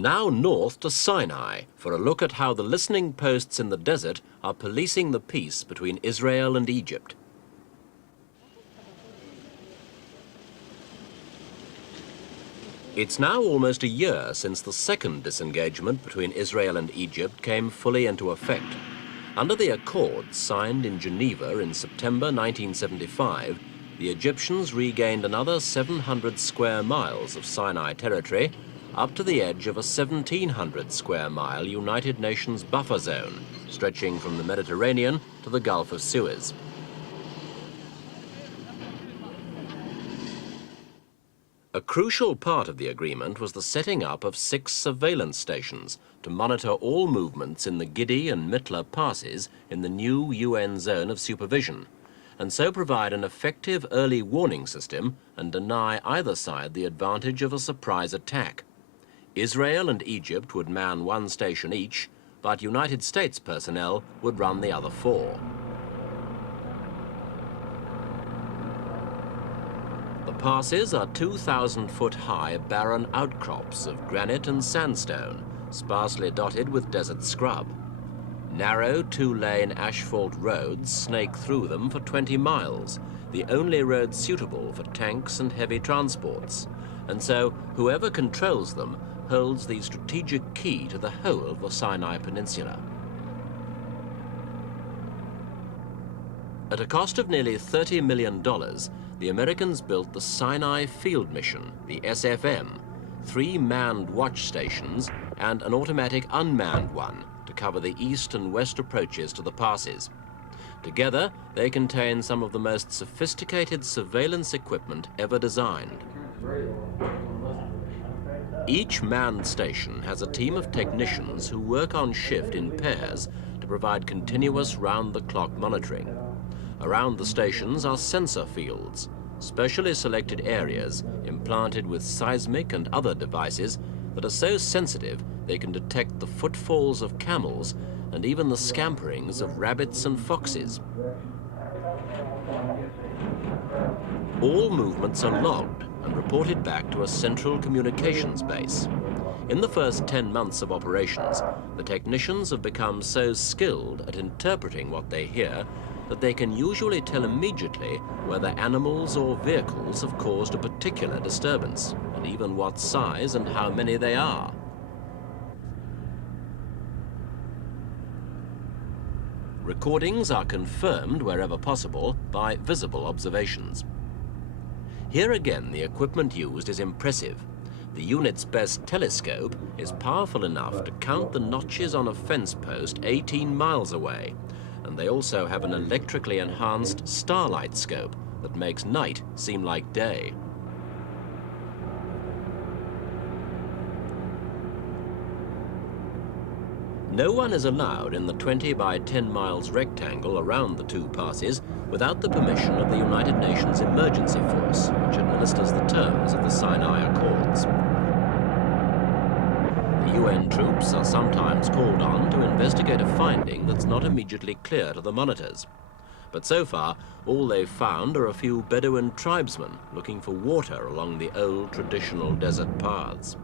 Now north to Sinai for a look at how the listening posts in the desert are policing the peace between Israel and Egypt. It's now almost a year since the second disengagement between Israel and Egypt came fully into effect. Under the accords signed in Geneva in September 1975, the Egyptians regained another 700 square miles of Sinai territory up to the edge of a 1,700 square mile United Nations buffer zone, stretching from the Mediterranean to the Gulf of Suez. A crucial part of the agreement was the setting up of 6 surveillance stations to monitor all movements in the Giddi and Mitla passes in the new UN zone of supervision, and so provide an effective early warning system and deny either side the advantage of a surprise attack. Israel and Egypt would man 1 station each, but United States personnel would run the other 4. The passes are 2,000-foot-high barren outcrops of granite and sandstone, sparsely dotted with desert scrub. Narrow 2-lane asphalt roads snake through them for 20 miles, the only roads suitable for tanks and heavy transports, and so whoever controls them holds the strategic key to the whole of the Sinai Peninsula. At a cost of nearly $30 million, the Americans built the Sinai Field Mission, the SFM, 3 manned watch stations and an automatic unmanned one to cover the east and west approaches to the passes. Together, they contain some of the most sophisticated surveillance equipment ever designed. Each manned station has a team of technicians who work on shift in pairs to provide continuous round-the-clock monitoring. Around the stations are sensor fields, specially selected areas implanted with seismic and other devices that are so sensitive they can detect the footfalls of camels and even the scamperings of rabbits and foxes. All movements are logged and reported back to a central communications base. In the first 10 months of operations, the technicians have become so skilled at interpreting what they hear that they can usually tell immediately whether animals or vehicles have caused a particular disturbance, and even what size and how many they are. Recordings are confirmed wherever possible by visible observations. Here again, the equipment used is impressive. The unit's best telescope is powerful enough to count the notches on a fence post 18 miles away, and they also have an electrically enhanced starlight scope that makes night seem like day. No one is allowed in the 20 by 10 miles rectangle around the 2 passes without the permission of the United Nations Emergency Force, which administers the terms of the Sinai Accords. The UN troops are sometimes called on to investigate a finding that's not immediately clear to the monitors. But so far, all they've found are a few Bedouin tribesmen looking for water along the old traditional desert paths.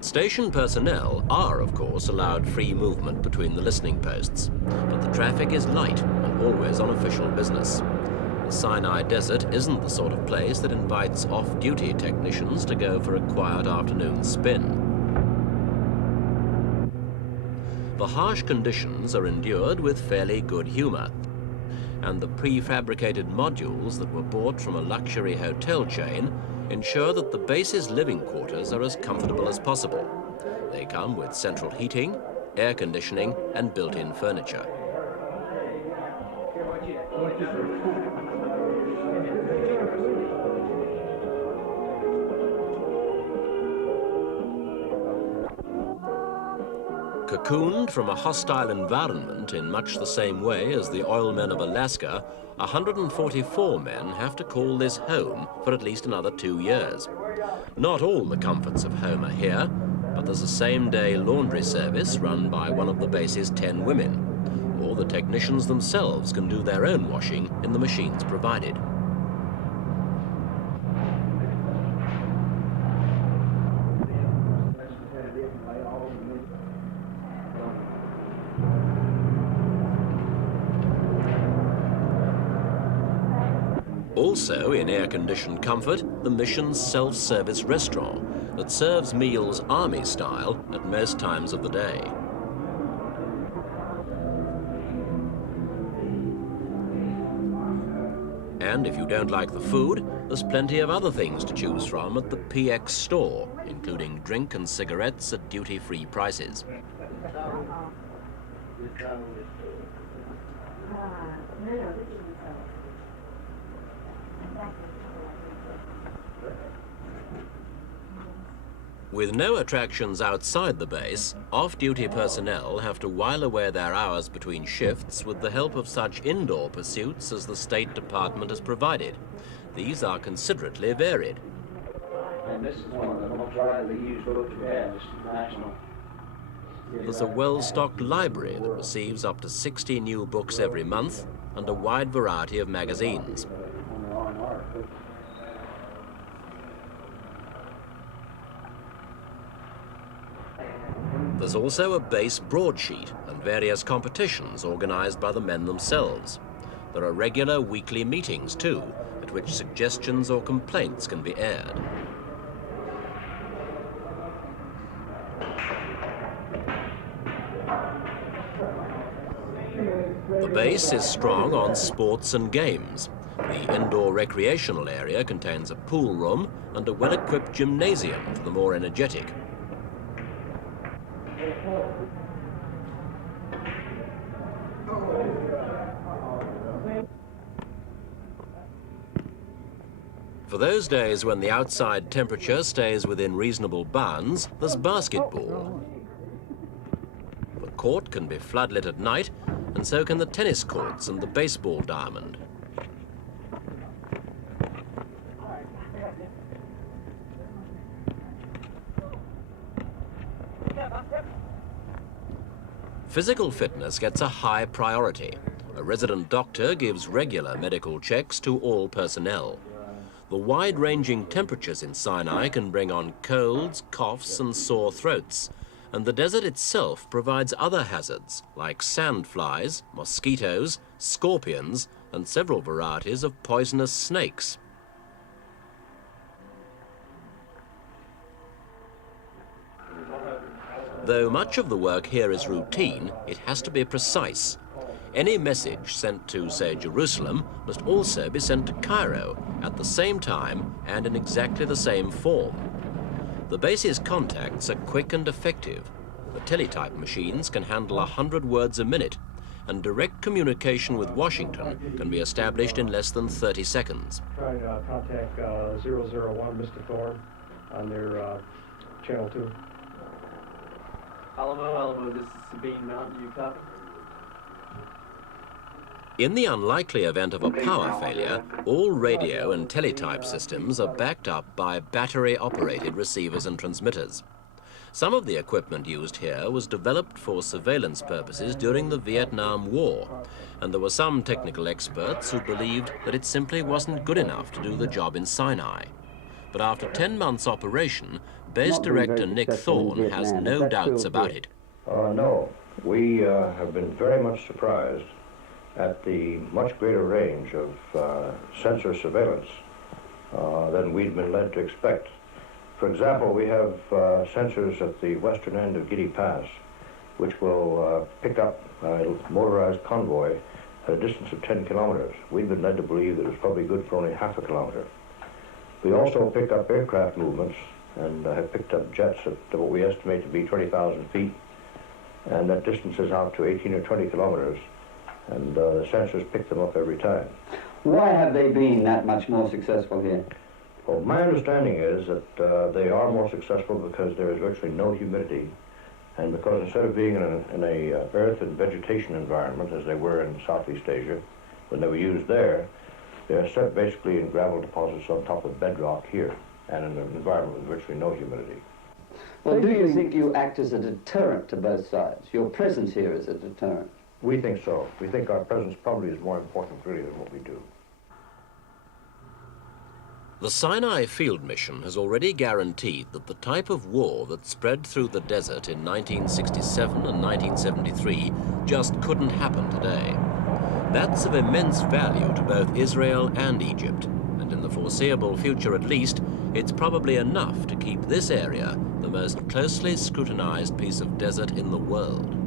Station personnel are, of course, allowed free movement between the listening posts, but the traffic is light and always on official business. The Sinai Desert isn't the sort of place that invites off-duty technicians to go for a quiet afternoon spin. The harsh conditions are endured with fairly good humor, and the prefabricated modules that were bought from a luxury hotel chain ensure that the base's living quarters are as comfortable as possible. They come with central heating, air conditioning, and built-in furniture. Cocooned from a hostile environment in much the same way as the oilmen of Alaska, 144 men have to call this home for at least another 2 years. Not all the comforts of home are here, but there's a same-day laundry service run by one of the base's 10 women. or the technicians themselves can do their own washing in the machines provided. Also, in air-conditioned comfort, the mission's self-service restaurant that serves meals army style at most times of the day. And if you don't like the food, there's plenty of other things to choose from at the PX store, including drink and cigarettes at duty-free prices. With no attractions outside the base, off-duty personnel have to while away their hours between shifts with the help of such indoor pursuits as the State Department has provided. These are considerately varied. And this is one of the most widely used books we have, this is national. There's a well-stocked library that receives up to 60 new books every month and a wide variety of magazines. There's also a base broadsheet and various competitions organized by the men themselves. There are regular weekly meetings too, at which suggestions or complaints can be aired. The base is strong on sports and games. The indoor recreational area contains a pool room and a well-equipped gymnasium for the more energetic. For those days when the outside temperature stays within reasonable bounds, there's basketball. The court can be floodlit at night, and so can the tennis courts and the baseball diamond. Physical fitness gets a high priority. A resident doctor gives regular medical checks to all personnel. The wide-ranging temperatures in Sinai can bring on colds, coughs and sore throats, and the desert itself provides other hazards like sandflies, mosquitoes, scorpions and several varieties of poisonous snakes. Though much of the work here is routine, it has to be precise. Any message sent to, say, Jerusalem must also be sent to Cairo at the same time and in exactly the same form. The base's contacts are quick and effective. The teletype machines can handle 100 words a minute, and direct communication with Washington can be established in less than 30 seconds. Try to contact 001 Mr. Thorne on their channel 2. Alamo, this is Sabine Mountain, you copy? In the unlikely event of a power failure, all radio and teletype systems are backed up by battery-operated receivers and transmitters. Some of the equipment used here was developed for surveillance purposes during the Vietnam War, and there were some technical experts who believed that it simply wasn't good enough to do the job in Sinai. But after 10 months operation, Base Director Nick Thorne has no doubts about it. No, we have been very much surprised at the much greater range of sensor surveillance than we'd been led to expect. For example, we have sensors at the western end of Giddi Pass, which will pick up a motorized convoy at a distance of 10 kilometers. We've been led to believe that it was probably good for only half a kilometer. We also pick up aircraft movements and have picked up jets at what we estimate to be 20,000 feet, and that distance is out to 18 or 20 kilometers, and the sensors pick them up every time. Why have they been that much more successful here? Well, my understanding is that they are more successful because there is virtually no humidity, and because instead of being in a earth and vegetation environment, as they were in Southeast Asia, when they were used there, they are set basically in gravel deposits on top of bedrock here, and in an environment with virtually no humidity. Well, do you think you act as a deterrent to both sides? Your presence here is a deterrent? We think so. We think our presence probably is more important, really, than what we do. The Sinai Field Mission has already guaranteed that the type of war that spread through the desert in 1967 and 1973 just couldn't happen today. That's of immense value to both Israel and Egypt, and in the foreseeable future at least, it's probably enough to keep this area the most closely scrutinized piece of desert in the world.